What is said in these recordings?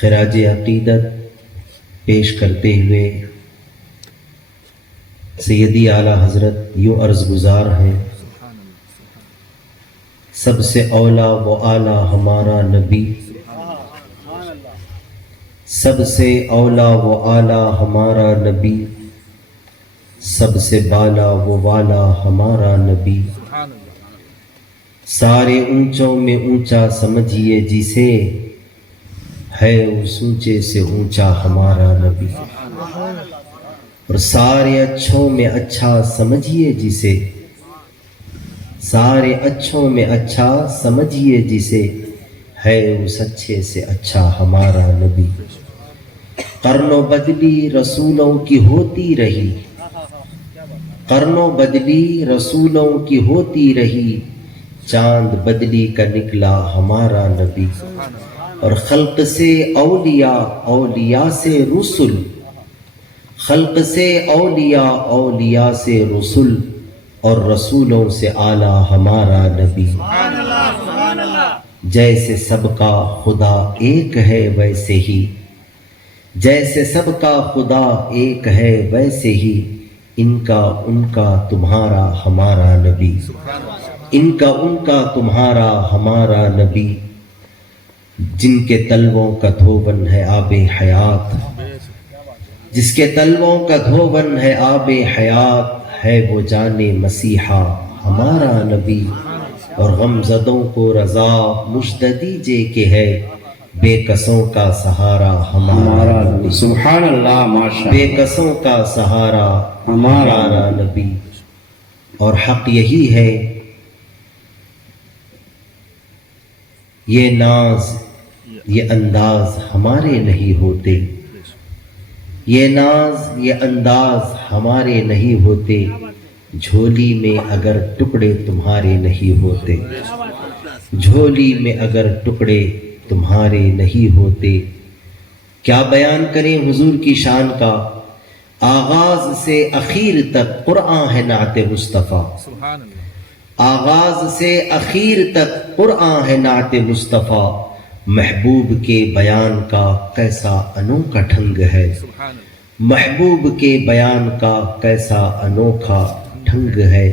خراج عقیدت پیش کرتے ہوئے سیدی اعلیٰ حضرت یوں عرض گزار ہیں، سب سے اولا و اعلیٰ ہمارا نبی، سب سے اولا و اعلیٰ ہمارا نبی، سب سے بالا و والا ہمارا نبی، سارے اونچوں میں اونچا سمجھیے جسے، ہے اس اونچے سے اونچا ہمارا نبی، اور سارے اچھوں میں اچھا سمجھیے جسے، سارے اچھوں میں اچھا سمجھیے جسے، ہے اس اچھے سے اچھا ہمارا نبی۔ قرن و بدلی رسولوں کی ہوتی رہی، قرن و بدلی رسولوں کی ہوتی رہی، چاند بدلی کا نکلا ہمارا نبی، اور خلق سے اولیاء، اولیاء سے رسل، خلق سے اولیاء، اولیاء سے رسل، اور رسولوں سے اعلیٰ ہمارا نبی۔ جیسے سب کا خدا ایک ہے ویسے ہی، جیسے سب کا خدا ایک ہے ویسے ہی، ان کا ان کا تمہارا ہمارا نبی، ان کا ان کا تمہارا ہمارا نبی، جن کے تلووں کا دھوون ہے آب حیات، جس کے تلووں کا دھوون ہے آب حیات، ہے وہ جانے مسیحا ہمارا نبی، اور غم زدوں کو رضا مژدہ دیجے کہ ہے بے کسوں کا سہارا ہمارا نبی۔ سبحان اللہ، ماشاء بے کسوں کا سہارا ہمارا نبی۔ اور حق یہی ہے، یہ ناز یہ انداز ہمارے نہیں ہوتے، یہ ناز یہ انداز ہمارے نہیں ہوتے، جھولی میں اگر ٹکڑے تمہارے نہیں ہوتے، جھولی میں اگر ٹکڑے تمہارے نہیں ہوتے۔ کیا بیان کریں حضور کی شان کا، آغاز سے اخیر تک قرآن ہے نعت مصطفیٰ، آغاز سے اخیر تک قرآن ہے نعت مصطفیٰ، محبوب کے بیان کا کیسا انوکھا ڈھنگ ہے، محبوب کے بیان کا کیسا انوکھا ڈھنگ ہے،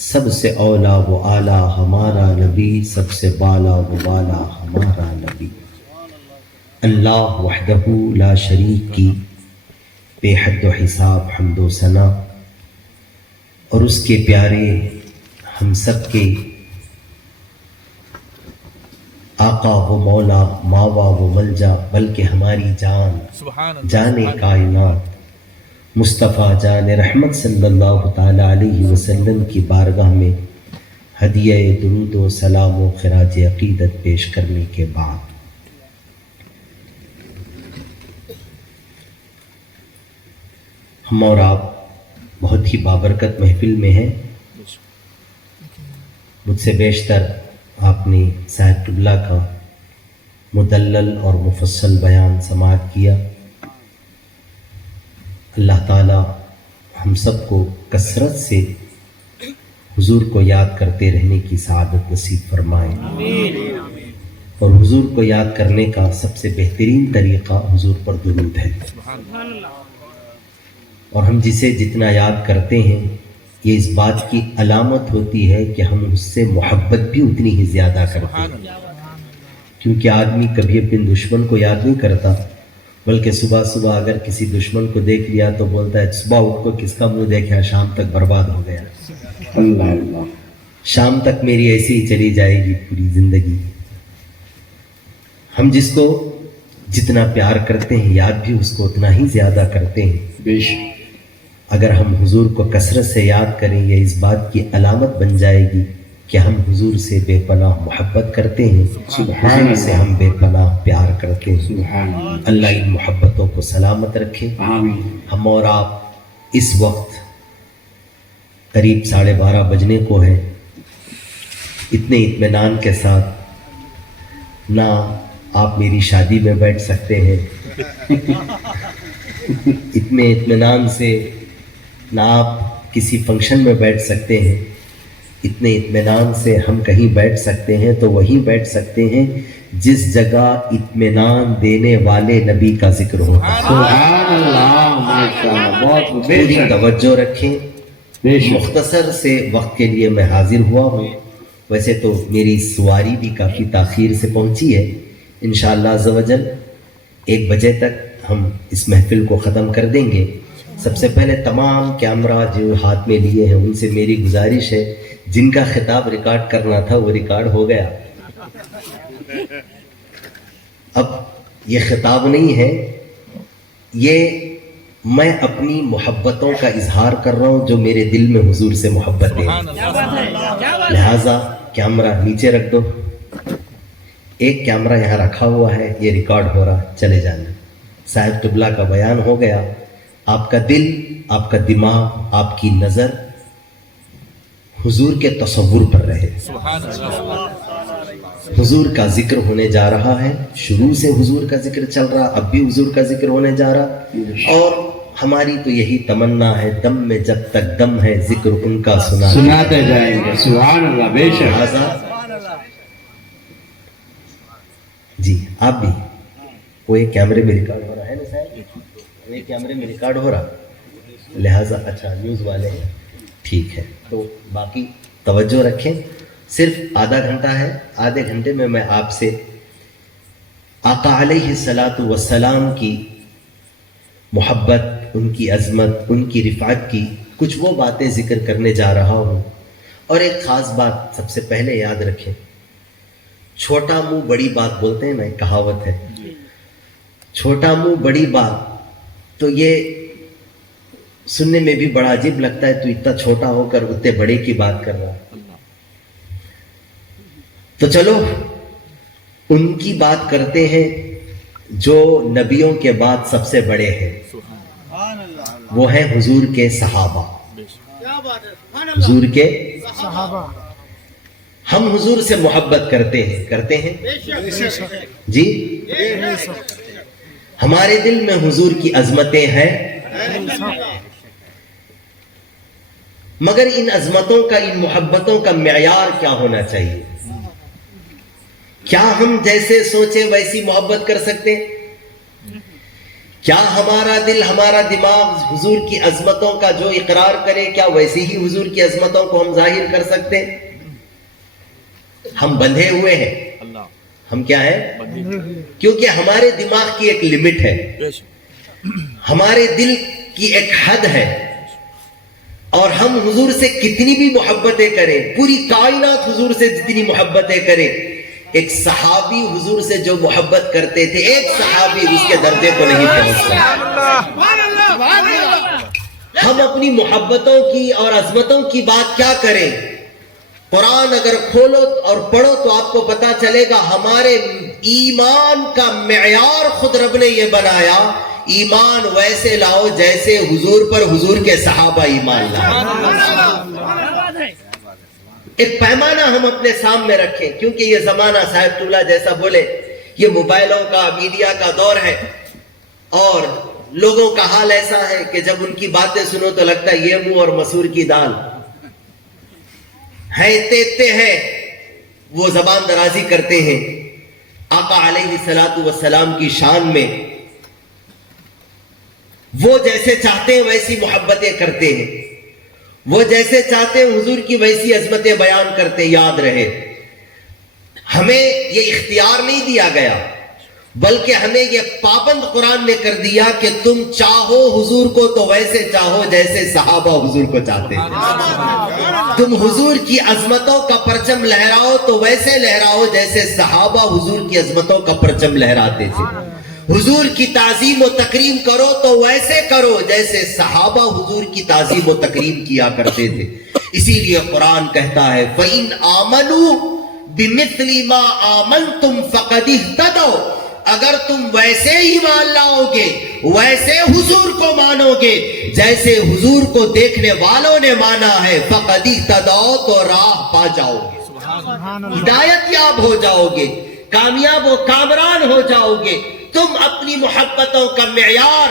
سب سے اولا و اعلیٰ ہمارا نبی، سب سے بالا و والا ہمارا نبی۔ اللہ وحدہ لا شریک کی بے حد و حساب حمد و ثنا، اور اس کے پیارے ہم سب کے آقا و مولا، ماوا و ملجا، بلکہ ہماری جان، جان کائنات مصطفیٰ جان رحمت صلی اللہ تعالی علیہ وسلم کی بارگاہ میں ہدیہ درود و سلام و خراج عقیدت پیش کرنے کے بعد ہم اور آپ بہت ہی بابرکت محفل میں ہیں۔ مجھ سے بیشتر آپ نے صاحب قبلہ کا مدلل اور مفصل بیان سماعت کیا۔ اللہ تعالی ہم سب کو کثرت سے حضور کو یاد کرتے رہنے کی سعادت نصیب فرمائے، اور حضور کو یاد کرنے کا سب سے بہترین طریقہ حضور پر درود ہے، اور ہم جسے جتنا یاد کرتے ہیں یہ اس بات کی علامت ہوتی ہے کہ ہم اس سے محبت بھی اتنی ہی زیادہ کرتے ہیں، کیونکہ آدمی کبھی اپنے دشمن کو یاد نہیں کرتا، بلکہ صبح صبح اگر کسی دشمن کو دیکھ لیا تو بولتا ہے صبح اٹھ کو کس کا منہ دیکھا، شام تک برباد ہو گیا، اللہ اللہ، شام تک میری ایسی ہی چلی جائے گی پوری زندگی۔ ہم جس کو جتنا پیار کرتے ہیں یاد بھی اس کو اتنا ہی زیادہ کرتے ہیں۔ بے شک اگر ہم حضور کو کثرت سے یاد کریں یہ اس بات کی علامت بن جائے گی کہ ہم حضور سے بے پناہ محبت کرتے ہیں، حضور سے ہم بے پناہ پیار کرتے ہیں۔ سبحان اللہ، اللہ ان محبتوں کو سلامت رکھے۔ آمین۔ ہم اور آپ اس وقت قریب 12:30 بجنے کو ہے، اتنے اطمینان کے ساتھ نہ آپ میری شادی میں بیٹھ سکتے ہیں، اتنے اطمینان سے نہ آپ کسی فنکشن میں بیٹھ سکتے ہیں، اتنے اطمینان سے ہم کہیں بیٹھ سکتے ہیں تو وہیں بیٹھ سکتے ہیں جس جگہ اطمینان دینے والے نبی کا ذکر ہوتا ہے. سبحان اللہ ماشاءاللہ بہت بے پوری شک توجہ رکھیں. بے شک مختصر سے وقت کے لیے میں حاضر ہوا ہوں. ویسے تو میری سواری بھی کافی تاخیر سے پہنچی ہے. انشاءاللہ عز و جل 1 بجے تک ہم اس محفل کو ختم کر دیں گے. سب سے پہلے تمام کیمرہ جو ہاتھ میں لیے ہیں ان سے میری گزارش ہے، جن کا خطاب ریکارڈ کرنا تھا وہ ریکارڈ ہو گیا. اب یہ خطاب نہیں ہے، یہ میں اپنی محبتوں کا اظہار کر رہا ہوں جو میرے دل میں حضور سے محبت ہے. لہٰذا کیمرہ نیچے رکھ دو. ایک کیمرہ یہاں رکھا ہوا ہے، یہ ریکارڈ ہو رہا، چلے جانا. صاحب قبلہ کا بیان ہو گیا. آپ کا دل، آپ کا دماغ، آپ کی نظر حضور کے تصور پر رہے. حضور کا ذکر ہونے جا رہا ہے. شروع سے حضور کا ذکر چل رہا، اب بھی حضور کا ذکر ہونے جا رہا. اور ہماری تو یہی تمنا ہے، دم میں جب تک دم ہے ذکر ان کا سناتے جائیں گے. سبحان اللہ بے شک. جی آپ بھی وہ ایک کیمرے میں ریکارڈ ہو رہا ہے نا صاحب، ایک کیمرے میں ریکارڈ ہو رہا، لہٰذا اچھا نیوز والے ہیں، ٹھیک ہے. تو باقی توجہ رکھیں. صرف آدھا گھنٹہ ہے. آدھے گھنٹے میں میں آپ سے آقا علیہ الصلاۃ والسلام کی محبت، ان کی عظمت، ان کی رفعت کی کچھ وہ باتیں ذکر کرنے جا رہا ہوں. اور ایک خاص بات سب سے پہلے یاد رکھیں، چھوٹا منہ بڑی بات بولتے ہیں نا، ایک کہاوت ہے، چھوٹا منہ بڑی بات. تو یہ سننے میں بھی بڑا عجیب لگتا ہے، تو اتنا چھوٹا ہو کر اتنے بڑے کی بات کر رہا. تو چلو ان کی بات کرتے ہیں جو نبیوں کے بعد سب سے بڑے ہیں. وہ ہیں حضور کے صحابہ. حضور کے صحابہ. ہم حضور سے محبت کرتے ہیں جی. ہمارے دل میں حضور کی عظمتیں ہیں، مگر ان عظمتوں کا، ان محبتوں کا معیار کیا ہونا چاہیے؟ کیا ہم جیسے سوچیں ویسی محبت کر سکتے؟ کیا ہمارا دل، ہمارا دماغ حضور کی عظمتوں کا جو اقرار کرے، کیا ویسی ہی حضور کی عظمتوں کو ہم ظاہر کر سکتے؟ ہم بندھے ہوئے ہیں. ہم کیا ہیں؟ کیونکہ ہمارے دماغ کی ایک لمٹ ہے، ہمارے دل کی ایک حد ہے. اور ہم حضور سے کتنی بھی محبتیں کریں، پوری کائنات حضور سے جتنی محبتیں کریں، ایک صحابی حضور سے جو محبت کرتے تھے، ایک صحابی اس کے درجے کو نہیں پہنچتا. ہم اپنی محبتوں کی اور عظمتوں کی بات کیا کریں؟ قرآن اگر کھولو اور پڑھو تو آپ کو پتا چلے گا ہمارے ایمان کا معیار خود رب نے یہ بنایا، ایمان ویسے لاؤ جیسے حضور پر حضور کے صحابہ ایمان لائے. ایک پیمانہ ہم اپنے سامنے رکھیں، کیونکہ یہ زمانہ صاحب طولہ جیسا بولے، یہ موبائلوں کا، میڈیا کا دور ہے، اور لوگوں کا حال ایسا ہے کہ جب ان کی باتیں سنو تو لگتا ہے یہ منہ اور مسور کی دال ہے. ہیں وہ زبان درازی کرتے ہیں. آقا علیہ الصلاۃ والسلام کی شان میں وہ جیسے چاہتے ہیں ویسی محبتیں کرتے ہیں، وہ جیسے چاہتے ہیں حضور کی ویسی عظمتیں بیان کرتے. یاد رہے ہمیں یہ اختیار نہیں دیا گیا، بلکہ ہمیں یہ پابند قرآن نے کر دیا کہ تم چاہو حضور کو تو ویسے چاہو جیسے صحابہ حضور کو چاہتے ہیں. تم حضور کی عظمتوں کا پرچم لہراؤ تو ویسے لہراؤ جیسے صحابہ حضور کی عظمتوں کا پرچم لہراتے تھے. حضور کی تعظیم و تکریم کرو تو ویسے کرو جیسے صحابہ حضور کی تعظیم و تکریم کیا کرتے تھے. اسی لیے قرآن کہتا ہے فَإِنْ آمَنُوا بِمِثْلِ مَا آمَنْتُمْ فَقَدِ اهْتَدَوْا. اگر تم ویسے ہی مان لاؤ گے، ویسے حضور کو مانو گے جیسے حضور کو دیکھنے والوں نے مانا ہے، فَقَدِ اهْتَدَوْا، تو راہ پا جاؤ گے، ہدایت یاب ہو جاؤ گے، کامیاب و کامران ہو جاؤ گے. تم اپنی محبتوں کا معیار،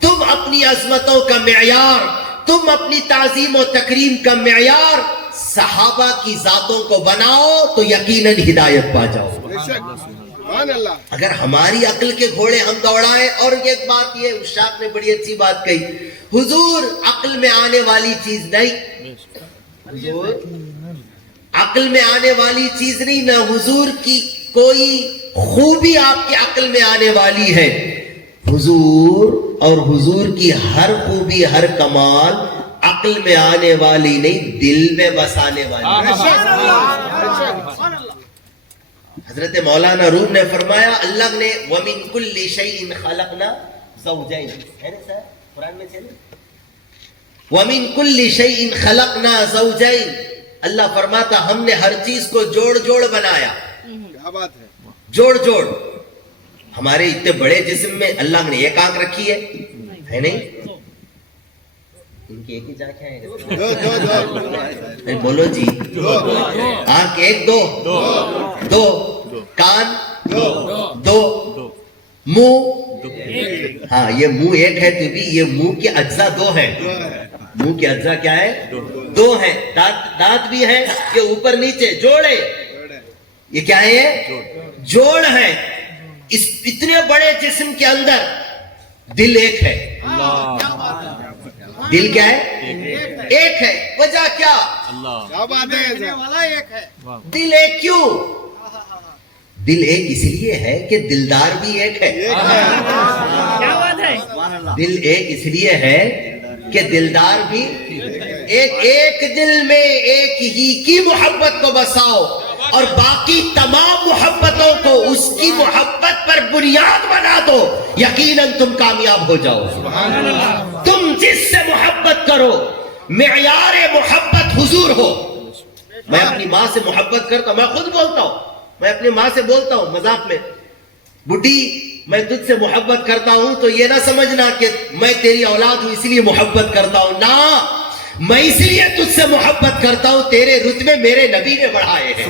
تم اپنی عظمتوں کا معیار، تم اپنی تعظیم و تکریم کا معیار صحابہ کی ذاتوں کو بناؤ تو یقیناً ہدایت پا جاؤ. اگر ہماری عقل کے گھوڑے ہم دوڑائیں. اور ایک بات یہ اشاق نے بڑی اچھی بات کہی, حضور عقل میں آنے والی چیز نہیں, حضور عقل میں آنے والی چیز نہیں, نہ حضور کی کوئی خوبی آپ کی عقل میں آنے والی ہے. حضور اور حضور کی ہر خوبی ہر کمال عقل میں آنے والی نہیں, دل میں بسانے والی. حضرت مولانا روم نے فرمایا اللہ نے وَمِن كُلِّ شَيْءٍ خَلَقْنَا زَوْجَيْنِ, ہے نا سر قرآن میں چلے, وَمِن كُلِّ شَيْءٍ خَلَقْنَا زَوْجَيْنِ, اللہ فرماتا ہم نے ہر چیز کو جوڑ جوڑ بنایا. کیا بات ہے, جوڑ جوڑ. ہمارے اتنے بڑے جسم میں اللہ نے ایک آنکھ رکھی ہے نہیں, ان کی ایک ہی آنکھیں ہیں, بولو جی, آنکھ ایک دو, کان دو, منہ, ہاں یہ منہ ایک ہے تو بھی یہ منہ کے اجزاء دو ہیں. منہ کے اجزاء کیا ہے؟ دو ہیں. دانت بھی ہے کہ اوپر نیچے جوڑے, یہ کیا ہے؟ یہ جوڑ ہے. اس اتنے بڑے جسم کے اندر دل ایک ہے. دل کیا ہے؟ ایک ہے. وجہ کیا؟ کیا بات ہے, دل ایک کیوں؟ دل ایک اس لیے ہے کہ دلدار بھی ایک ہے. دل ایک اس لیے ہے کہ دلدار بھی ایک دل میں ایک ہی کی محبت کو بساؤ اور باقی تمام محبتوں کو اس کی محبت پر بنیاد بنا دو, یقیناً تم کامیاب ہو جاؤ. تم جس سے محبت کرو معیار محبت حضور ہو. میں اپنی ماں سے محبت کرتا ہوں, میں خود بولتا ہوں, میں اپنی ماں سے بولتا ہوں مذاق میں, بڈھی میں تجھ سے محبت کرتا ہوں تو یہ نہ سمجھنا کہ میں تیری اولاد ہوں اس لیے محبت کرتا ہوں. نہ, میں اس لیے تجھ سے محبت کرتا ہوں تیرے رتبے میرے نبی نے بڑھائے ہیں.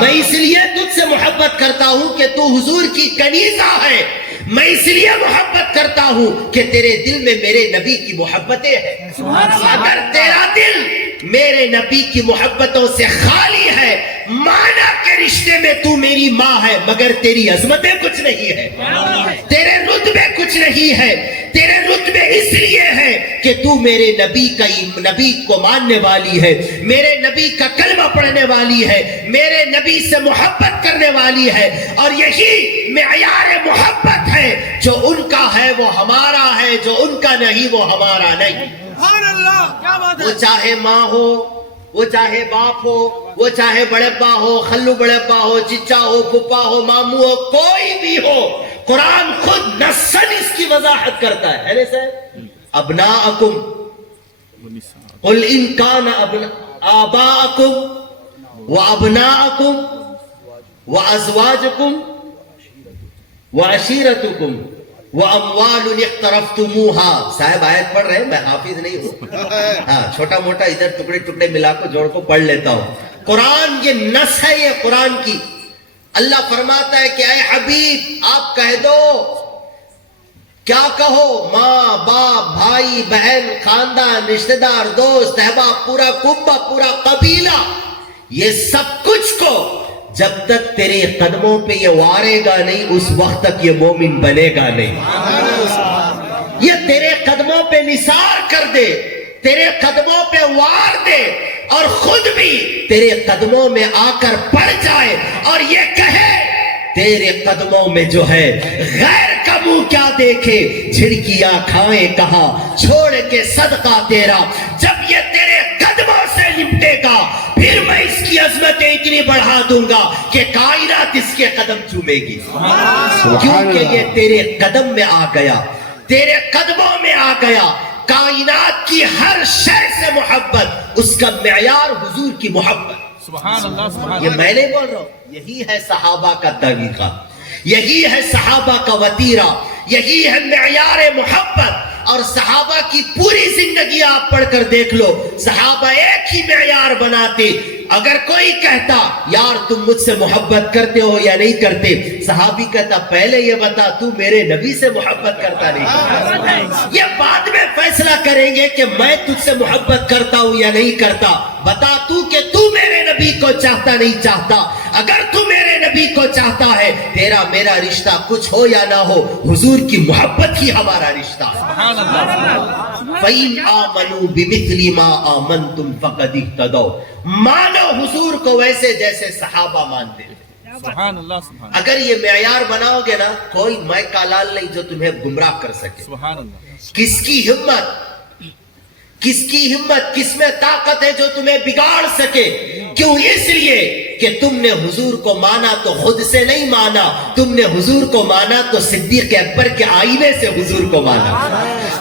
میں اس لیے تجھ سے محبت کرتا ہوں کہ تو حضور کی کنیزہ ہے. میں اس لیے محبت کرتا ہوں کہ تیرے دل میں میرے نبی کی محبتیں ہیں. اگر تیرا دل میرے نبی کی محبتوں سے خالی ہے, مانا کے رشتے میں تو میری ماں ہے مگر تیری عظمتیں کچھ نہیں ہے, تیرے رتبے کچھ نہیں ہے. تیرے رتبے اس لیے ہے کہ تو میرے نبی کو ماننے والی ہے, میرے نبی کا کلمہ پڑھنے والی ہے, میرے نبی سے محبت کرنے والی ہے. اور یہی معیار محبت ہے, جو ان کا ہے وہ ہمارا ہے, جو ان کا نہیں وہ ہمارا نہیں. وہ چاہے ماں ہو, وہ چاہے باپ ہو, وہ چاہے بڑے ابا ہو, خلو بڑے ابا ہو, چچا ہو, پھپھا ہو, ماموں ہو, کوئی بھی ہو, قرآن خود نصاً اس کی وضاحت کرتا ہے نا سر. ابناءکم قل ان کان آباءکم وابناءکم وازواجکم وعشیرتکم واموال اقترفتموها. صاحب آیت پڑھ رہے ہیں, میں حافظ نہیں ہوں, ہاں چھوٹا موٹا ادھر ٹکڑے ٹکڑے ملا کو جوڑ کو پڑھ لیتا ہوں. قرآن یہ نص ہے, یہ قرآن کی. اللہ فرماتا ہے کہ اے حبیب آپ کہہ دو, کیا کہو, ماں باپ بھائی بہن خاندان رشتہ دار دوست احباب پورا کنبہ پورا قبیلہ, یہ سب کچھ کو جب تک تیرے قدموں پہ یہ وارے گا نہیں اس وقت تک یہ مومن بنے گا نہیں. یہ تیرے قدموں پہ نثار کر دے, تیرے قدموں پہ وار دے اور خود بھی تیرے قدموں میں آ کر پڑ جائے اور یہ کہے تیرے قدموں میں جو ہے غیر کا منہ کیا دیکھے, جھڑکیاں کھائیں کہاں چھوڑ کے صدقہ تیرا. جب یہ تیرے قدموں سے لپٹے گا پھر میں اس کی عظمتیں اتنی بڑھا دوں گا کہ کائنات اس کے قدم چومے گی, کیونکہ یہ تیرے قدم میں آ گیا, تیرے قدموں میں آ گیا. کائنات کی ہر شے سے محبت, اس کا معیار حضور کی محبت. سبحان اللہ, سبحان یہ میں نہیں بول رہا ہوں, یہی ہے صحابہ کا طریقہ, یہی ہے صحابہ کا وتیرہ, یہی ہے معیار محبت. اور صحابہ کی پوری زندگی آپ پڑھ کر دیکھ لو, صحابہ ایک ہی معیار بناتے. اگر کوئی کہتا یار تم مجھ سے محبت کرتے ہو یا نہیں کرتے، صحابی کہتا پہلے یہ بتا تو میرے نبی سے محبت کرتا نہیں کرتا؟ یہ بعد میں فیصلہ کریں گے کہ میں تجھ سے محبت کرتا ہوں یا نہیں کرتا، بتا تو کہ تو میرے نبی کو چاہتا نہیں چاہتا۔ اگر تو میرے نبی کو چاہتا ہے، تیرا میرا رشتہ کچھ ہو یا نہ ہو، حضور کی محبت ہی ہمارا رشتہ ہے۔ فَإِنْ آمَنُوا بِمِثْلِ مَا آمَنْتُمْ فَقَدِ اهْتَدَوْا، مانو حضور کو ویسے جیسے صحابہ مانتے تھے۔ سبحان اللہ سبحان اگر یہ معیار بناؤ گے نا، کوئی میں کا لال نہیں جو تمہیں گمراہ کر سکے۔ سبحان اللہ کس کی ہمت، کس کی ہمت، کس میں طاقت ہے جو تمہیں بگاڑ سکے؟ کیوں؟ اس لیے کہ تم نے حضور کو مانا تو خود سے نہیں مانا، تم نے حضور کو مانا تو صدیق اکبر کے آئینے سے حضور کو مانا،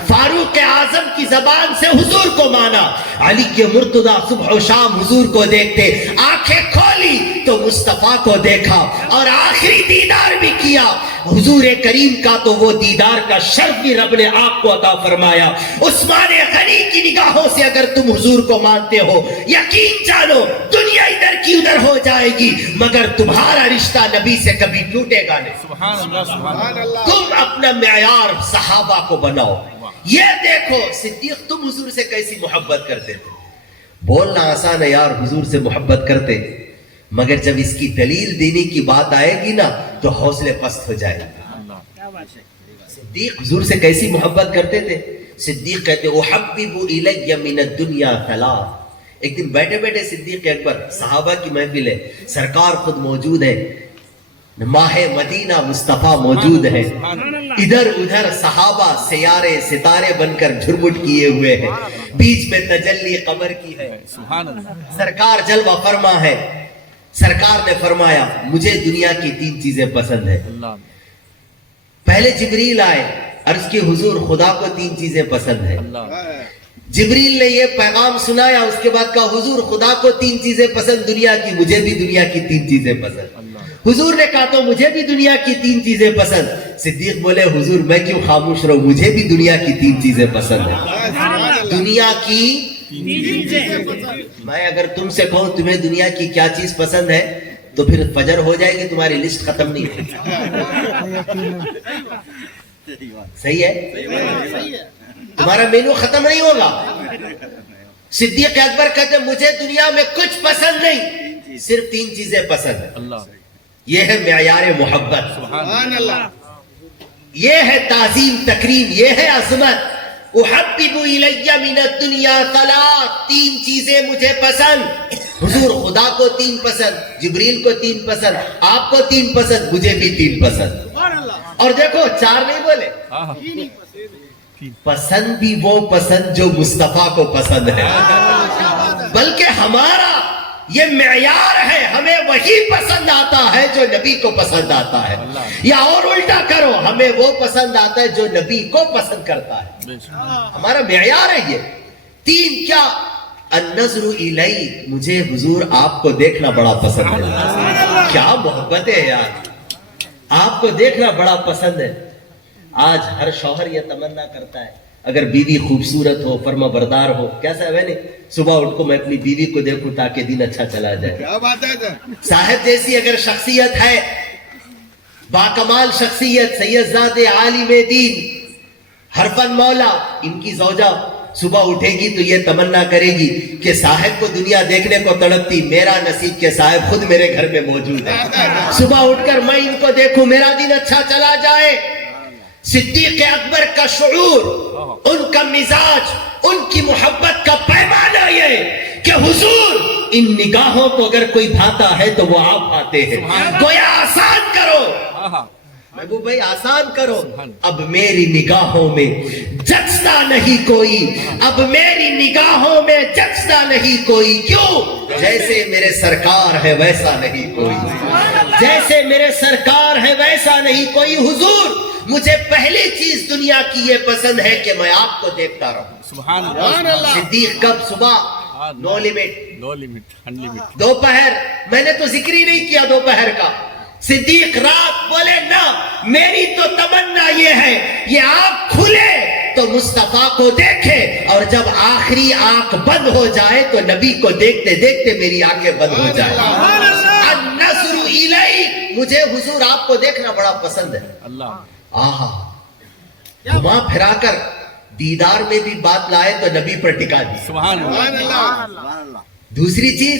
فاروق اعظم کی زبان سے حضور کو مانا، علی کے مرتضی صبح و شام حضور کو دیکھتے، آنکھیں کھولی تو مصطفیٰ کو دیکھا، اور آخری دیدار بھی کیا حضور کریم کا، تو وہ دیدار کا شرف بھی رب نے آپ کو عطا فرمایا۔ عثمان غنی کی نگاہوں سے اگر تم حضور کو مانتے ہو، یقین جانو دنیا ادھر کی ادھر ہو جائے گی، مگر تمہارا رشتہ نبی سے کبھی ٹوٹے گا نہیں۔ سبحان اللہ سبحان اللہ تم اپنا معیار صحابہ کو بناؤ۔ یہ دیکھو صدیق تم حضور سے کیسی محبت کرتے تھے۔ بولنا آسان ہے یار حضور سے محبت کرتے، مگر جب اس کی دلیل دینے کی بات آئے گی نا تو حوصلے پست ہو جائے گا۔ صدیق حضور سے کیسی محبت کرتے تھے؟ صدیق کہتے احبب الی من الدنیا ثلاث۔ ایک دن بیٹھے بیٹھے صدیق اکبر، صحابہ کی محفل ہے، سرکار خود موجود ہے، ماہ مدینہ مصطفیٰ موجود ہے، ادھر ادھر صحابہ سیارے ستارے بن کر جھرمٹ کیے ہوئے ہیں، بیچ میں تجلی قمر کی ہے، سبحان اللہ سرکار جلوہ فرما ہے۔ سرکار نے فرمایا مجھے دنیا کی 3 چیزیں پسند ہیں۔ اللہ پہلے جبریل آئے، عرض کی حضور خدا کو 3 چیزیں پسند ہیں۔ اللہ جبریل نے یہ پیغام سنایا، اس کے بعد کہا حضور خدا کو 3 چیزیں پسند دنیا کی، مجھے بھی دنیا کی 3 چیزیں پسند۔ حضور نے کہا تو مجھے بھی دنیا کی 3 چیزیں پسند۔ صدیق بولے حضور میں کیوں خاموش رہوں، مجھے بھی دنیا کی 3 چیزیں پسند ہیں۔ دنیا کی میں اگر تم سے کہوں تمہیں دنیا کی کیا چیز پسند ہے تو پھر فجر ہو جائے گی، تمہاری لسٹ ختم نہیں ہوگی۔ صحیح ہے؟ تمہارا مینو ختم نہیں ہوگا۔ صدیق اکبر کہتے مجھے دنیا میں کچھ پسند نہیں، صرف 3 چیزیں پسند ہیں۔ اللہ یہ ہے معیار محبت، سبحان اللہ، یہ ہے تعظیم تکریم، یہ ہے عظمت۔ احبب الی من الدنیا ثلاث، 3 چیزیں مجھے پسند۔ حضور خدا کو 3 پسند، جبریل کو 3 پسند، آپ کو 3 پسند، مجھے بھی 3 پسند۔ اور دیکھو 4 نہیں بولے، پسند بھی وہ پسند جو مصطفیٰ کو پسند ہے، بلکہ ہمارا یہ معیار ہے، ہمیں وہی پسند آتا ہے جو نبی کو پسند آتا ہے، یا اور الٹا کرو ہمیں وہ پسند آتا ہے جو نبی کو پسند کرتا ہے۔ ہمارا معیار ہے یہ 3 کیا؟ النظر الی، مجھے حضور آپ کو دیکھنا بڑا پسند ہے۔ کیا محبت ہے یار، آپ کو دیکھنا بڑا پسند ہے۔ آج ہر شوہر یہ تمنا کرتا ہے اگر بیوی خوبصورت ہو، فرما بردار ہو، کیا صاحب ہے نہیں، صبح اٹھ کو میں اپنی بیوی کو دیکھوں تاکہ دن اچھا چلا جائے۔ کیا بات ہے صاحب جیسی اگر شخصیت ہے، باکمال شخصیت، سید زادے عالم دین، حرفن مولا، ان کی زوجہ صبح اٹھے گی تو یہ تمنا کرے گی کہ صاحب کو دنیا دیکھنے کو تڑپتی، میرا نصیب کے صاحب خود میرے گھر میں موجود ہے، صبح اٹھ کر میں ان کو دیکھوں، میرا دن اچھا چلا جائے۔ صدیق اکبر کا شعور، ان کا مزاج، ان کی محبت کا پیمانہ یہ کہ حضور ان نگاہوں کو اگر کوئی بھاتا ہے تو وہ آپ بھاتے ہیں۔ گویا آسان کرو محبوب بھائی، آسان کرو، اب میری نگاہوں میں جچتا نہیں کوئی، اب میری نگاہوں میں جچتا نہیں کوئی، کیوں؟ جیسے میرے سرکار ہے ویسا نہیں کوئی، جیسے میرے سرکار ہے ویسا نہیں کوئی۔ حضور مجھے پہلی چیز دنیا کی یہ پسند ہے کہ میں آپ کو دیکھتا رہوں۔ سبحان اللہ صدیق کب؟ صبح نو لیمٹ، نو لمٹ انلمٹ، دوپہر میں نے تو ذکر ہی نہیں کیا دوپہر کا۔ صدیق رات بولے نا، میری تو تمنا یہ ہے یہ آپ کھلے تو مصطفیٰ کو دیکھے، اور جب آخری آنکھ بند ہو جائے تو نبی کو دیکھتے دیکھتے میری آنکھیں بند ہو جائیں۔ النظر الیک، مجھے حضور آپ کو دیکھنا بڑا پسند ہے۔ اللہ آہا، گھما پھرا کر دیدار میں بھی بات لائے تو نبی پر ٹکا دی۔ سبحان سبحان اللہ اللہ دوسری چیز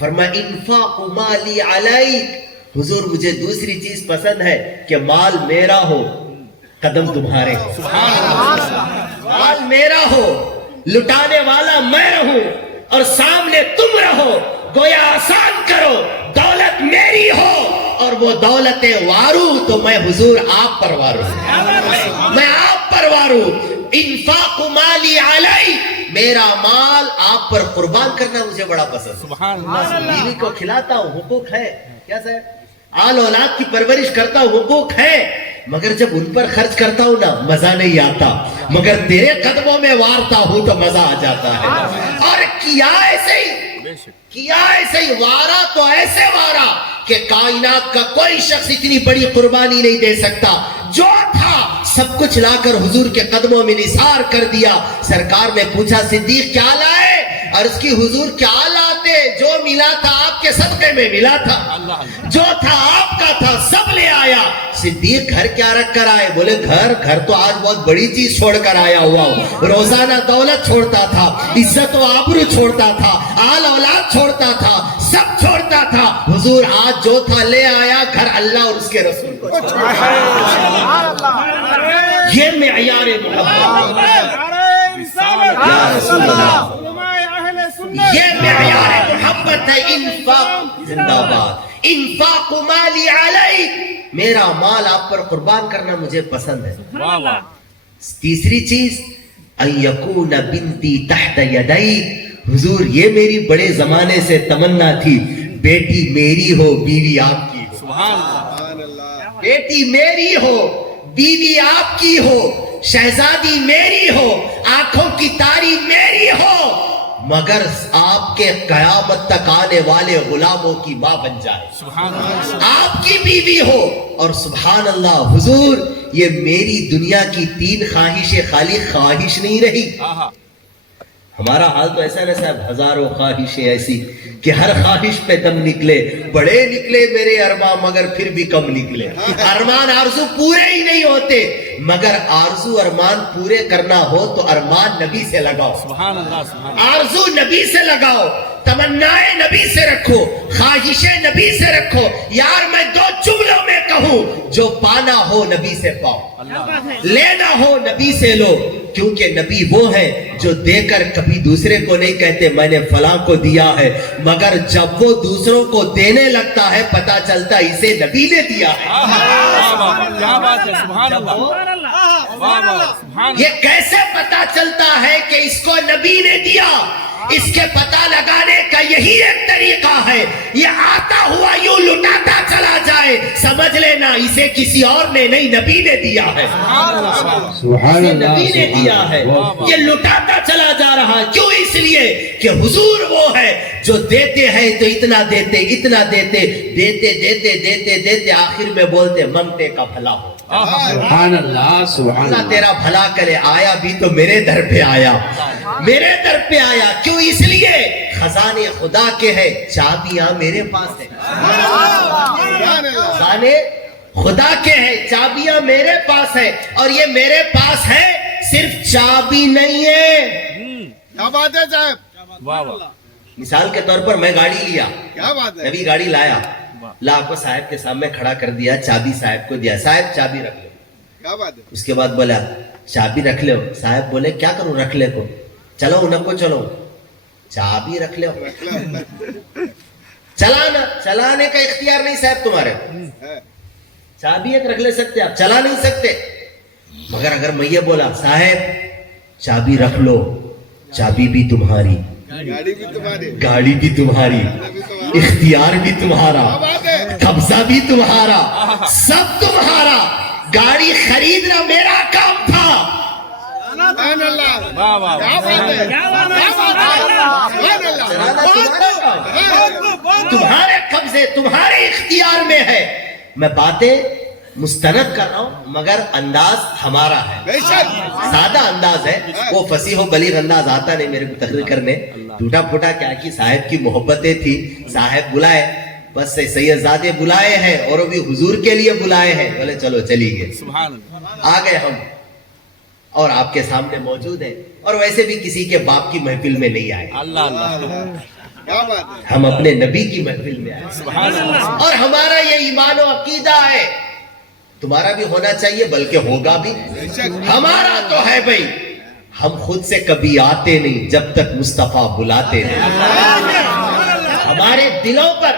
فرمایا انفاق مالی علیک، حضور مجھے دوسری چیز پسند ہے کہ مال میرا ہو، قدم تمہارے ہو۔ مال میرا ہو، لٹانے والا میں رہوں اور سامنے تم رہو، گویا آسان کرو، دولت میری ہو اور وہ دولت وارو تو میں حضور آپ پر وارو، میں آپ پر وارو۔ انفاق مالی علی، میرا مال آپ پر قربان کرنا مجھے بڑا پسند۔ سبحان اللہ بیوی کو کھلاتا ہوں، حقوق ہے، کیا صاحب؟ آل اولاد کی پرورش کرتا ہوں، حقوق ہے، مگر جب ان پر خرچ کرتا ہوں نا مزہ نہیں آتا، مگر تیرے قدموں میں وارتا ہوں تو مزہ آ جاتا ہے۔ اور کیا ایسے ہی، بے شک کیا ایسے ہی، وارا تو ایسے وارا کہ کائنات کا کوئی شخص اتنی بڑی قربانی نہیں دے سکتا۔ جو تھا سب کچھ لا کر حضور کے قدموں میں نثار کر دیا۔ سرکار نے پوچھا صدیق کیا لائے؟ عرض کی حضور کیا لاتے، جو ملا تھا آپ کے صدقے میں ملا تھا، جو تھا آپ کا تھا سب لے آیا۔ صدیق گھر کیا رکھ کر آئے؟ بولے گھر تو آج بہت بڑی چیز چھوڑ کر آیا ہوا ہوں، روزانہ دولت چھوڑتا تھا، عزت و آبرو چھوڑتا تھا، آل اولاد چھوڑتا تھا، سب چھوڑتا تھا، حضور آج جو تھا لے آیا، گھر اللہ اور اس کے رسول کو۔ یہ معیار محبت، یا رسول اللہ، یہ معیار محبت ہے۔ انفاق، زندہ باد، انفاق مالی علیک، میرا مال آپ پر قربان کرنا مجھے پسند ہے۔ واہ واہ تیسری چیز ان یکون بنتی تحت یدی، حضور یہ میری بڑے زمانے سے تمنا تھی، بیٹی میری ہو بیوی آپ کی ہو، سبحان اللہ سبحان اللہ بیٹی میری ہو بیوی آپ کی ہو، شہزادی میری ہو، آنکھوں کی تاری میری ہو، مگر آپ کے قیامت تک آنے والے غلاموں کی ماں بن جائے، سبحان اللہ آپ کی بیوی ہو۔ اور سبحان اللہ حضور یہ میری دنیا کی 3 خواہشیں خالی خواہش نہیں رہی، آہا ہمارا حال تو ایسا ہے نا صاحب، ہزاروں خواہشیں ایسی کہ ہر خواہش پہ دم نکلے، بڑے نکلے میرے ارمان مگر پھر بھی کم نکلے، ارمان آرزو پورے ہی نہیں ہوتے، مگر آرزو ارمان پورے کرنا ہو تو ارمان نبی سے لگاؤ، سبحان اللہ سبحان اللہ آرزو نبی سے لگاؤ، تمنائیں نبی سے رکھو، خواہشیں نبی سے رکھو۔ یار میں 2 جملوں میں کہوں، جو پانا ہو نبی سے پاؤ، لینا ہو نبی سے لو، کیونکہ نبی وہ ہے جو دے کر کبھی دوسرے کو نہیں کہتے میں نے فلاں کو دیا ہے، مگر جب وہ دوسروں کو دینے لگتا ہے پتا چلتا اسے نبی نے دیا ہے۔ واہ واہ کیا بات ہے سبحان اللہ واہ واہ سبحان یہ کیسے پتا چلتا ہے کہ اس کو نبی نے دیا؟ اس کے پتہ لگانے کا یہی ایک طریقہ ہے، یہ آتا ہوا یوں لٹاتا چلا جائے، سمجھ لینا اسے کسی اور نے نہیں نبی نے دیا ہے، سبحان اسے اللہ نبی نے دیا ہے۔ یہ لٹاتا چلا جا رہا ہے، کیوں؟ اس لیے کہ حضور وہ ہے جو دیتے ہیں تو اتنا دیتے اتنا دیتے دیتے دیتے دیتے دیتے آخر میں بولتے منگتے کا بھلا ہو، سبحان اللہ سبحان اللہ اللہ تیرا بھلا کرے، آیا بھی تو میرے در پہ آیا، میرے در پہ آیا، کیوں؟ اس لیے خزانے خدا کے ہیں، چابیاں میرے پاس ہیں، سبحان اللہ خزانے خدا کے ہیں، چابیاں میرے پاس ہیں، اور یہ میرے پاس ہے صرف چابی نہیں ہے۔ کیا بات ہے صاحب، واہ واہ مثال کے طور پر میں گاڑی لیا، کیا بات ہے، نبی گاڑی لایا، لا کو صاحب کے سامنے کھڑا کر دیا، چابی صاحب کو دیا، صاحب چابی رکھ لو، کیا بات ہے، اس کے بعد بولا چابی رکھ لو، صاحب بولے کیا کروں رکھ لے کو، چلو انہیں کو چلو، چابی رکھ لو، چلانا چلانے کا اختیار نہیں صاحب تمہارے، ہے، چابی ایک رکھ لے سکتے، آپ چلا نہیں سکتے، مگر اگر میں یہ بولا صاحب چابی رکھ لو، چابی بھی تمہاری، گاڑی بھی تمہاری، گاڑی بھی تمہاری، اختیار بھی تمہارا، کیا بات ہے، قبضہ بھی تمہارا، سب تمہارا، گاڑی خریدنا میرا کام تھا، سبحان اللہ، واہ واہ کیا بات ہے، کیا بات ہے، سبحان اللہ، چلانا تمہارا کام، تمہارے قبضے تمہارے اختیار میں ہے۔ میں باتیں مستند کر رہا ہوں مگر انداز ہمارا ہے، بے شک سادہ انداز ہے، وہ فصیح و بلیغ انداز آتا نہیں میرے کو تقریر کرنے، ٹوٹا پھوٹا کیا کی صاحب کی محبتیں تھی، صاحب بلائے، بس سید زادے بلائے ہیں اور وہ بھی حضور کے لیے بلائے ہیں، بولے چلو چلی گئے، سبحان اللہ آ گئے ہم اور آپ کے سامنے موجود ہیں، اور ویسے بھی کسی کے باپ کی محفل میں نہیں آئے، اللہ اللہ کیا بات ہے ہم اپنے نبی کی محفل میں آئے، سبحان اللہ اور ہمارا یہ ایمان و عقیدہ ہے، تمہارا بھی ہونا چاہیے بلکہ ہوگا بھی، بے شک ہمارا تو ہے بھائی، ہم خود سے کبھی آتے نہیں جب تک مصطفیٰ بلاتے نہیں، ہمارے دلوں پر،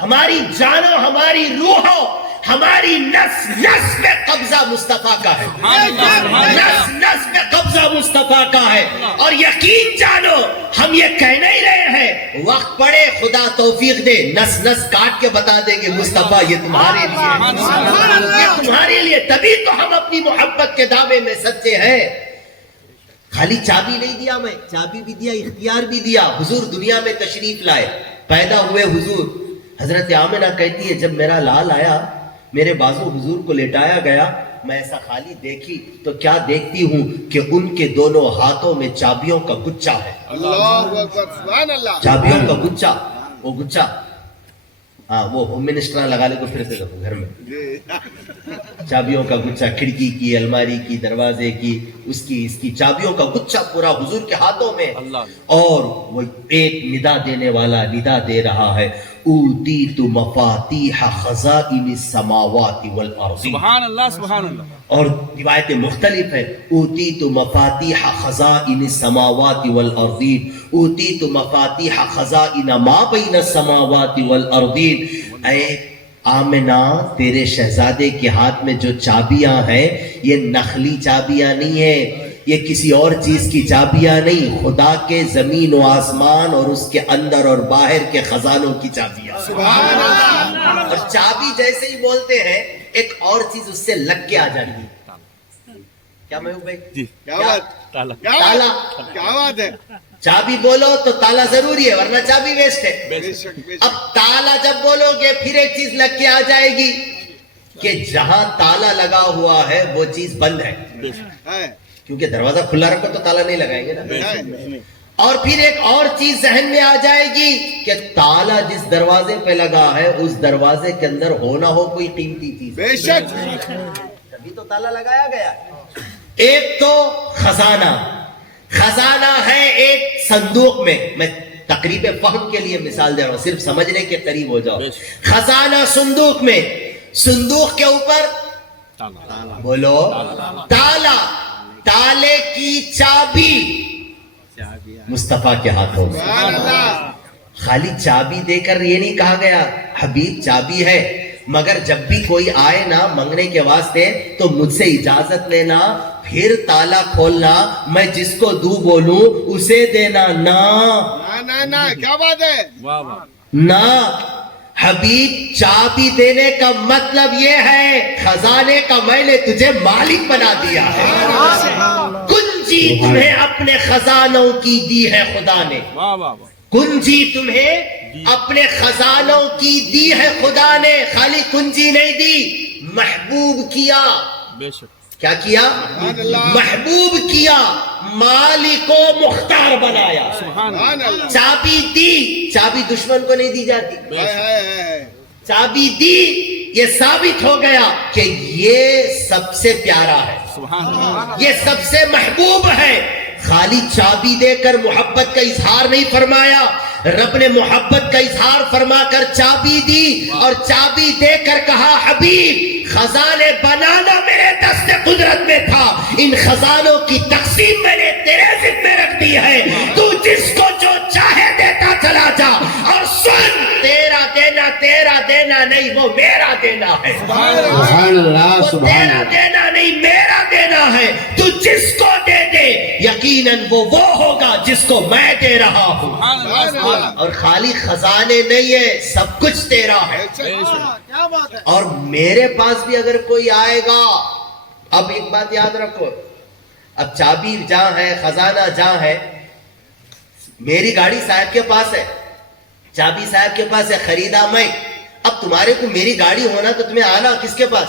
ہماری جانوں، ہماری روحوں، ہماری نس نس میں قبضہ مصطفیٰ کا ہے، نس نس میں قبضہ مصطفیٰ کا ہے، اور یقین جانو ہم یہ کہہ نہیں رہے ہیں، وقت پڑے خدا توفیق دے نس نس کاٹ کے بتا دیں گے مصطفیٰ یہ تمہارے لیے، یہ تمہارے لیے، تبھی تو ہم اپنی محبت کے دعوے میں سچے ہیں۔ خالی چابی نہیں دیا میں، چابی بھی دیا، اختیار بھی دیا، حضور دنیا میں تشریف لائے، پیدا ہوئے حضور، حضرت آمنہ کہتی ہے جب میرا لال آیا میرے بازو حضور کو لیٹایا گیا، میں ایسا خالی دیکھی تو کیا دیکھتی ہوں کہ ان کے دونوں ہاتھوں میں چابیوں کا گچھا ہے، اللہ اکبر سبحان اللہ چابیوں کا گچھا، وہ گچھا، ہاں وہ ہوم منسٹر لگا لے تو پھر سے دیکھو گھر میں جی چابیوں کا گچھا، کھڑکی کی، الماری کی، دروازے کی، اس کی چابیوں کا گچھا پورا حضور کے ہاتھوں میں، اور وہ ایک ندا دینے والا ندا دے رہا ہے، اوتیت مفاتیح خزائن السماوات والارض، سبحان اللہ سبحان اللہ اور روایتیں مختلف ہیں، اوتیت مفاتیح خزائن السماوات والارضین، اوتیت مفاتیح خزائن ما بین السماوات والارضین، اے آمنہ تیرے شہزادے کے ہاتھ میں جو چابیاں ہیں یہ نخلی چابیاں نہیں ہیں، یہ کسی اور چیز کی چابیاں نہیں، خدا کے زمین و آسمان اور اس کے اندر اور باہر کے خزانوں کی چابیاں، سبحان اللہ اور چابی جیسے ہی بولتے ہیں ایک اور چیز اس سے لگ کے آ جاتی ہے، کیا میں ہوں بھائی؟ جی کیا بات تالا کیا تالا۔ بات کیا بات ہے چابی بولو تو تالا ضروری ہے ورنہ چابی ویسٹ ہے، بے شک بے اب شک تالا جب بولو گے پھر ایک چیز لگ کے آ جائے گی کہ جہاں تالا لگا ہوا ہے وہ چیز بند ہے، ہے کیونکہ دروازہ کھلا رکھو تو تالا نہیں لگائیں گے نا، ہے اور پھر ایک اور چیز ذہن میں آ جائے گی کہ تالا جس دروازے پہ لگا ہے اس دروازے کے اندر ہونا ہو کوئی قیمتی چیز، بے شک تبھی تو تالا لگایا گیا۔ ایک تو خزانہ، خزانہ ہے ایک صندوق میں تقریب فہم کے لیے مثال دے رہا ہوں صرف سمجھنے کے قریب ہو جاؤ، خزانہ صندوق میں، صندوق کے اوپر بولو تالا، تالے کی چابی مصطفیٰ کے ہاتھوں میں، سبحان اللہ خالی چابی دے کر یہ نہیں کہا گیا حبیب چابی ہے، مگر جب بھی کوئی آئے نا منگنے کے واسطے تو مجھ سے اجازت لینا، پھر تالا کھولنا، میں جس کو دو بولوں اسے دینا، نا کیا بات ہے واہ واہ نہ حبیب چابی دینے کا مطلب یہ ہے خزانے کا میں نے تجھے مالک بنا دیا ہے، کنجی تمہیں اپنے خزانوں کی دی ہے خدا نے، واہ واہ واہ کنجی تمہیں اپنے خزانوں کی دی ہے خدا نے، خالی کنجی نہیں دی، محبوب کیا، بے شک کیا کیا؟ سبحان اللہ محبوب کیا، مالک و مختار بنایا، سبحان اللہ سبحان اللہ چابی دی، چابی دشمن کو نہیں دی جاتی، ہے چابی دی، یہ ثابت ہو گیا کہ یہ سب سے پیارا ہے، سبحان اللہ یہ سب سے محبوب ہے، خالی چابی دے کر محبت کا اظہار نہیں فرمایا، رب نے محبت کا اظہار فرما کر چابی دی، اور چابی دے کر کہا حبیب خزانے بنانا میرے دست قدرت میں تھا، ان خزانوں کی تقسیم میں نے تیرے ذمہ رکھ دی ہے، تو جس کو جو چاہے دیتا چلا جا، اور سن تیرا دینا نہیں وہ میرا دینا ہے، سبحان اللہ وہ سبحان تیرا اللہ دینا نہیں میرا دینا ہے، تو جس کو دے دے یقیناً وہ ہوگا جس کو میں دے رہا ہوں، سبحان اللہ اور خالی خزانے نہیں ہے سب کچھ تیرا ہے، کیا بات ہے اور میرے پاس بھی اگر کوئی آئے گا، اب ایک بات یاد رکھو، اب چابی جہاں ہے خزانہ جہاں ہے، میری گاڑی صاحب کے پاس ہے، چابی صاحب کے پاس ہے، خریدا میں، اب تمہارے کو میری گاڑی ہونا تو تمہیں آنا کس کے پاس؟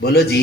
بولو جی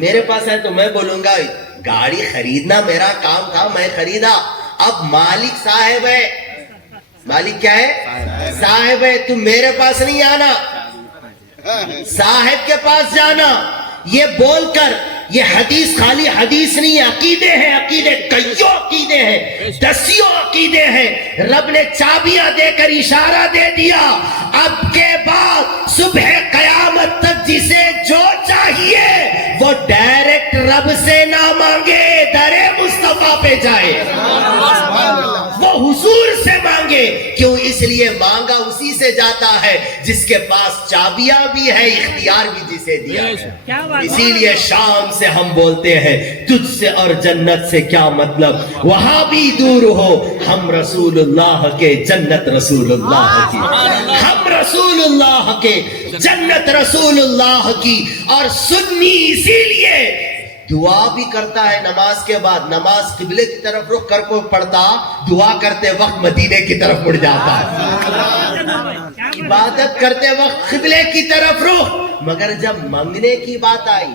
میرے پاس آئے تو میں بولوں گا گاڑی خریدنا میرا کام تھا میں خریدا اب مالک صاحب ہے مالک کیا ہے صاحب ہے تم میرے پاس نہیں آنا صاحب کے پاس جانا یہ بول کر یہ حدیث خالی حدیث نہیں عقیدے ہیں عقیدے کئیوں عقیدے ہیں دسیوں عقیدے ہیں رب نے چابیاں دے کر اشارہ دے دیا اب کے بعد صبح قیامت تک جسے جو چاہیے وہ ڈائریکٹ رب سے نہ مانگے در مصطفیٰ پہ جائے وہ حضور سے مانگے کیوں اس لیے مانگا اسی سے جاتا ہے جس کے پاس چابیاں بھی ہے اختیار بھی جسے دیا ہے اسی لیے شام سے ہم بولتے ہیں تجھ سے اور جنت سے کیا مطلب وہاں بھی دور ہو ہم رسول اللہ کے جنت رسول اللہ کی ہم رسول اللہ کے جنت رسول اللہ کی اور سنی اسی لیے دعا بھی کرتا ہے نماز کے بعد نماز قبلے کی طرف رخ کر کو پڑھتا دعا کرتے وقت مدینے کی طرف مڑ جاتا ہے عبادت کرتے وقت قبلے کی طرف رخ مگر جب منگنے کی بات آئی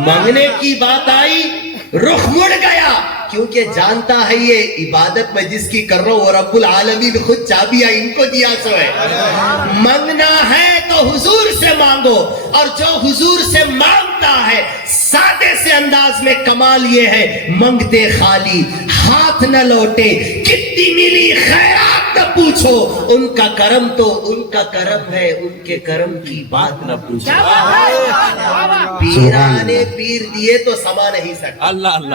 مانگنے کی بات آئی رخ مڑ گیا کیونکہ جانتا ہے یہ عبادت میں جس کی کر رہا ہوں وہ رب العالمین خود چابیاں ان کو دیا سو ہے مانگنا ہے تو حضور سے مانگو اور جو حضور سے مانگتا ہے سادے سے انداز میں کمال یہ ہے منگتے خالی ہاتھ نہ لوٹے کتنی ملی خیرات نہ پوچھو ان کا کرم تو ان کا کرم ہے ان کے کرم کی بات نہ پوچھو پیرانے پیر دیے تو سما نہیں سکتا اللہ اللہ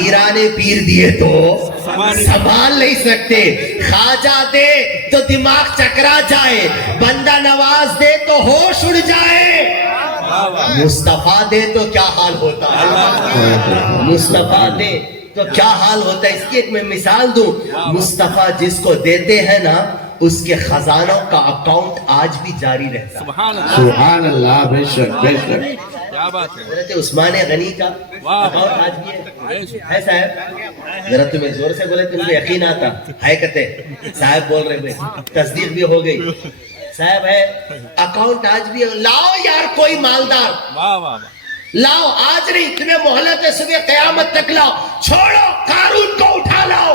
پیرانے پیر دیے تو سنبھال نہیں سکتے خواجہ دے تو دماغ چکرا جائے بندہ نواز دے تو ہوش اڑ جائے مصطفیٰ دے تو کیا حال ہوتا ہے مصطفیٰ دے تو کیا حال ہوتا ہے اس کی ایک میں مثال دوں مصطفیٰ جس کو دیتے ہیں نا اس کے خزانوں کا اکاؤنٹ آج بھی جاری رہتا ہے سبحان اللہ سبحان اللہ بے شک بے شک کیا بات ہے حضرت عثمان غنی کا اکاؤنٹ آج بھی ہے صاحب ذرا تمہیں زور سے بولے تم کو یقین آتا ہے کہتے صاحب بول رہے بھائی تصدیق بھی ہو گئی صاحب ہے اکاؤنٹ آج بھی ہے لاؤ یار کوئی مالدار واہ واہ لاؤ آج نہیں تمہیں مہلت ہے صبح قیامت تک لاؤ چھوڑو قارون کو اٹھا لاؤ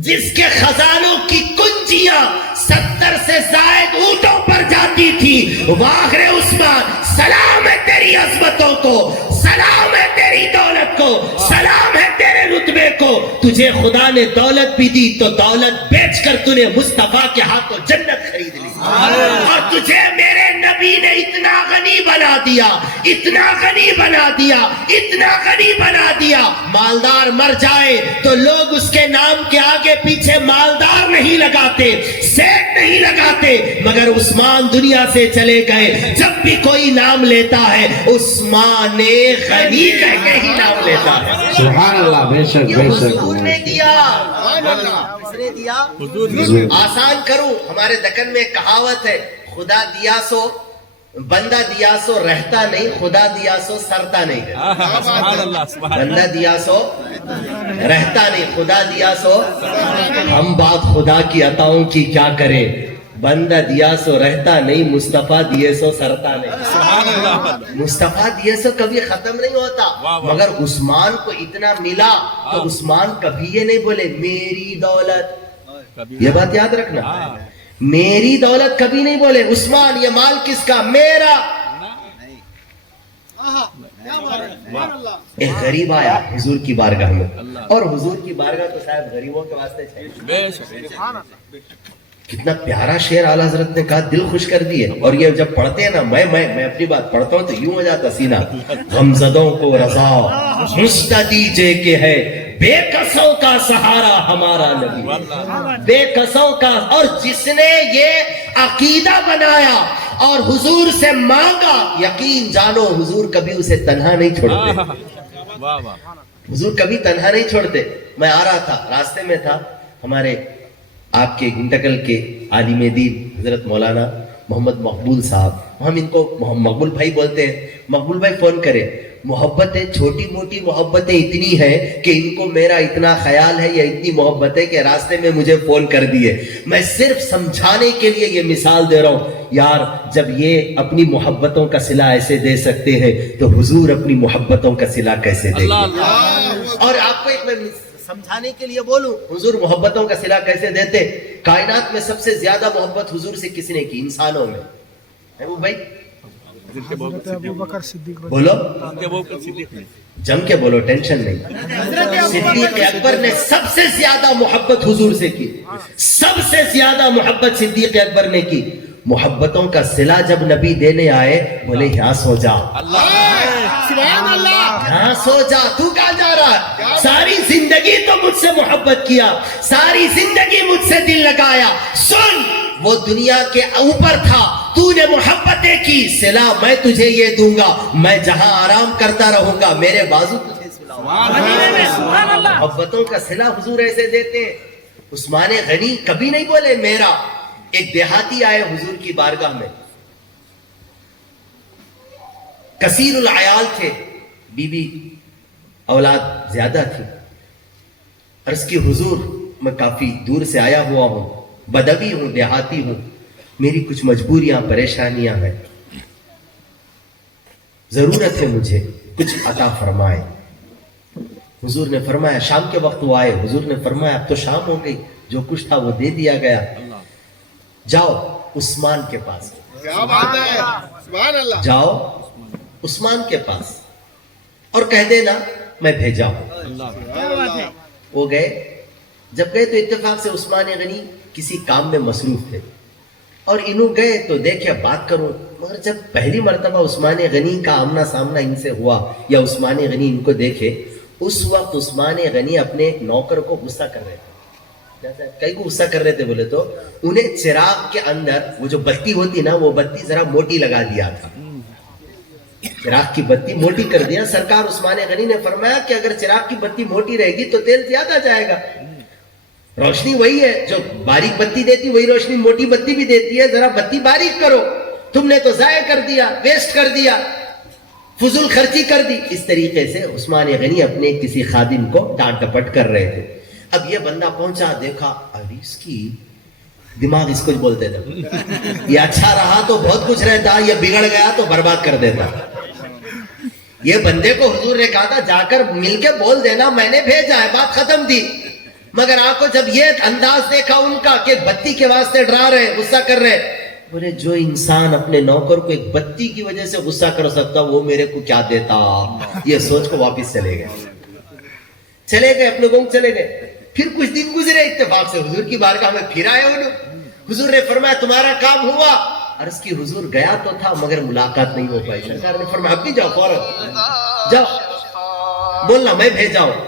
جس کے خزانوں کی کنجیاں 70 سے زائد اونٹوں پر جاتی تھی واخر عثمان سلام ہے تیری عظمتوں کو سلام ہے تیری دولت کو سلام ہے تیرے رتبے کو تجھے خدا نے دولت بھی دی تو دولت بیچ کر تو نے مصطفیٰ کے ہاتھوں جنت خرید لی اور تجھے میرے نبی نے اتنا غنی بنا دیا اتنا غنی بنا دیا اتنا غنی بنا دیا مالدار مر جائے تو لوگ اس کے نام کے آگے پیچھے مالدار نہیں لگاتے سیٹ نہیں لگاتے مگر عثمان دنیا سے چلے گئے جب بھی کوئی نام لیتا ہے عثمان غنی کہہ کے ہی نام لیتا ہے سبحان اللہ بے شک بے شک حضور نے دیا کس نے دیا آسان کروں ہمارے دکن میں کہاوت ہے خدا دیا سو بندہ دیا سو رہتا نہیں خدا دیا سو سرتا نہیں سبحان اللہ سبحان بندہ دیا سو رہتا نہیں خدا دیا سو ہم بات خدا کی عطاؤں کی کیا کریں بندہ دیا سو رہتا نہیں مصطفیٰ دیے سو سرتا نہیں سبحان اللہ مصطفیٰ دیے سو کبھی ختم نہیں ہوتا واہ واہ مگر عثمان کو اتنا ملا تو عثمان کبھی یہ نہیں بولے میری دولت یہ بات یاد رکھنا میری دولت کبھی نہیں بولے عثمان یہ مال کس کا میرا ایک غریب آیا حضور کی بارگاہ میں اور حضور کی بارگاہ تو صاحب غریبوں کے واسطے چاہیے بے شک کتنا پیارا شعر اعلیٰ حضرت نے کہا دل خوش کر دیے اور یہ جب پڑھتے ہیں نا میں اپنی بات پڑھتا ہوں تو یوں ہو جاتا سینہ غمزدوں کو رضا مستدیجے کے ہے بے کسوں کا سہارا ہمارا نبی بے کسوں کا اور جس نے یہ عقیدہ بنایا اور حضور سے مانگا یقین جانو حضور کبھی اسے تنہا نہیں چھوڑتے واہ واہ حضور کبھی تنہا نہیں چھوڑتے میں آ رہا تھا راستے میں تھا ہمارے آپ کے گنٹکل کے عالم دین حضرت مولانا محمد مقبول صاحب ہم ان کو مقبول بھائی بولتے ہیں مقبول بھائی فون کرے محبتیں چھوٹی موٹی محبتیں اتنی ہیں کہ ان کو میرا اتنا خیال ہے یا اتنی محبت ہے کہ راستے میں مجھے فون کر دیے. میں صرف سمجھانے کے لیے یہ مثال دے رہا ہوں. یار جب یہ اپنی محبتوں کا صلہ ایسے دے سکتے ہیں تو حضور اپنی محبتوں کا صلہ کیسے دیں گے؟ اور آپ کو ایک میں سمجھانے کے لیے بولوں حضور محبتوں کا صلہ کیسے دیتے. کائنات میں سب سے زیادہ محبت حضور سے کس نے کی؟ انسانوں میں. ہے وہ بھائی بولو جم کے بولو, ٹینشن نہیں. صدیق اکبر نے سب سے زیادہ محبت حضور سے کی. سب سے زیادہ محبت صدیق اکبر نے کی. محبتوں کا صلہ جب نبی دینے آئے بولے یہاں سو جا, سبحان اللہ. یہاں سو جا. تو کہاں جا رہا ہے؟ ساری زندگی تو مجھ سے محبت کیا, ساری زندگی مجھ سے دل لگایا. سن, وہ دنیا کے اوپر تھا, تو نے محبتیں کی, صلہ میں تجھے یہ دوں گا. میں جہاں آرام کرتا رہوں گا میرے بازو تجھے سلاؤں گا. محبتوں کا صلہ حضور ایسے دیتے ہیں. عثمان غنی کبھی نہیں بولے میرا. ایک دیہاتی آئے حضور کی بارگاہ میں, کثیر العیال تھے, بیوی اولاد زیادہ تھی. عرض کی حضور میں کافی دور سے آیا ہوا ہوں, بدوی ہوں, دیہاتی ہوں, میری کچھ مجبوریاں پریشانیاں ہیں, ضرورت ہے مجھے, کچھ عطا فرمائے. حضور نے فرمایا شام کے وقت وہ آئے. حضور نے فرمایا اب تو شام ہو گئی, جو کچھ تھا وہ دے دیا گیا, جاؤ عثمان کے پاس. کیا بات ہے, سبحان اللہ. جاؤ عثمان کے پاس اور کہہ دینا میں بھیجا ہوں. وہ گئے. جب گئے تو اتفاق سے عثمان غنی کسی کام میں مصروف تھے اور انہوں گئے تو دیکھے بات کروں. مگر جب پہلی مرتبہ عثمان غنی کا آمنا سامنا ان سے ہوا یا عثمان غنی ان کو دیکھے, اس وقت عثمان غنی اپنے نوکر کو غصہ کر رہے تھے. کئی کو غصہ کر رہے تھے بولے تو انہیں چراغ کے اندر وہ جو بتی ہوتی نا, وہ بتی ذرا موٹی لگا دیا تھا. چراغ کی بتی موٹی کر دیا. سرکار عثمان غنی نے فرمایا کہ اگر چراغ کی بتی موٹی رہے گی تو تیل زیادہ جائے گا. روشنی وہی ہے, جو باریک بتی دیتی وہی روشنی موٹی بتی بھی دیتی ہے. ذرا بتی باریک کرو, تم نے تو ضائع کر دیا, ویسٹ کر دیا, فضول خرچی کر دی. اس طریقے سے عثمان غنی اپنے کسی خادم کو ڈانٹ ڈپٹ کر رہے تھے. اب یہ بندہ پہنچا, دیکھا ارے اس کی دماغ اس کو بولتے تھے, یہ اچھا رہا تو بہت کچھ رہتا, یہ بگڑ گیا تو برباد کر دیتا. یہ بندے کو حضور نے کہا تھا جا کر مل کے بول دینا میں نے بھیجا ہے, بات ختم تھی. مگر آپ کو جب یہ انداز دیکھا ان کا کہ بتی کے واسطے ڈرا رہے, غصہ کر رہے, بولے جو انسان اپنے نوکر کو ایک بتی کی وجہ سے غصہ کر سکتا وہ میرے کو کیا دیتا. یہ سوچ کو واپس چلے گئے اپنے گاؤں چلے گئے. پھر کچھ دن گزرے, اتفاق سے حضور کی بارگاہ میں پھر آئے انہوں. حضور نے فرمایا تمہارا کام ہوا. عرض کی حضور گیا تو تھا مگر ملاقات نہیں ہو پائی. سرکار نے فرمایا اب بھی جاؤ, فوراً جاؤ, بولنا میں بھیجا ہوں.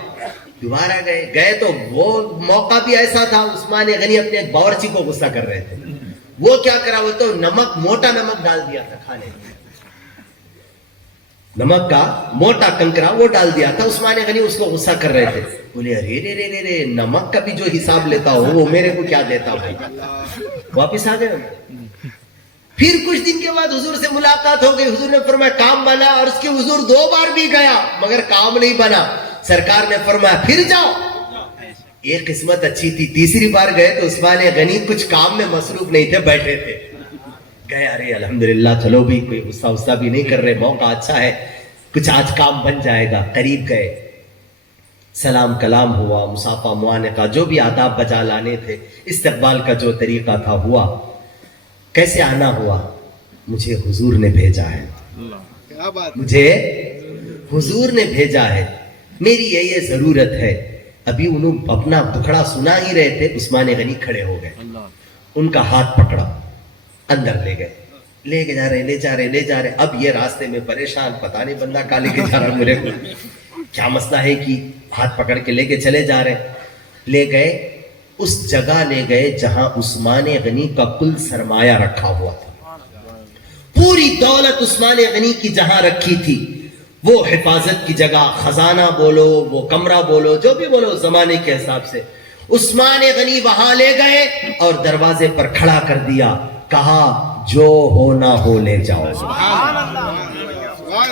دوبارہ گئے تو وہ موقع بھی ایسا تھا, عثمان غنی اپنے ایک باورچی کو غصہ کر رہے تھے. وہ کیا کرا, وہ تو نمک, موٹا نمک ڈال دیا تھا کھانے میں, نمک کا موٹا کنکرا وہ ڈال دیا تھا. عثمان غنی اس کو غصہ کر رہے تھے. بولے ارے رے رے رے, نمک کا بھی جو حساب لیتا ہو وہ میرے کو کیا دیتا بھائی. واپس آ گئے. پھر کچھ دن کے بعد حضور سے ملاقات ہو گئی. حضور نے فرمایا کام بنا, اور اس کے حضور 2 بار بھی گیا مگر کام نہیں بنا. سرکار نے فرمایا پھر جاؤ. ایک قسمت اچھی تھی, تیسری بار گئے تو عثمان غنی کچھ کام میں مصروف نہیں تھے, بیٹھے تھے. گئے, ارے الحمدللہ چلو بھی کوئی غصہ بھی نہیں کر رہے, موقع اچھا ہے, کچھ آج کام بن جائے گا. قریب گئے, سلام کلام ہوا, مصافحہ معانقہ جو بھی آداب بجا لانے تھے, استقبال کا جو طریقہ تھا ہوا. کیسے آنا ہوا, مجھے حضور نے بھیجا ہے, مجھے حضور نے بھیجا ہے, میری یہ ضرورت ہے. ابھی انہوں اپنا دکھڑا سنا ہی رہے تھے, عثمان غنی کھڑے ہو گئے, ان کا ہاتھ پکڑا, اندر لے گئے, لے کے جا رہے. اب یہ راستے میں پریشان, پتہ نہیں بندہ کہاں لے کے جا رہا, میرے کو کیا مسئلہ ہے کہ ہاتھ پکڑ کے لے کے چلے جا رہے. لے گئے, اس جگہ لے گئے جہاں عثمان غنی کا کل سرمایہ رکھا ہوا تھا. پوری دولت عثمان غنی کی جہاں رکھی تھی, وہ حفاظت کی جگہ, خزانہ بولو, وہ کمرہ بولو, جو بھی بولو زمانے کے حساب سے, عثمان غنی وہاں لے گئے اور دروازے پر کھڑا کر دیا. کہا جو ہونا ہو لے جاؤ.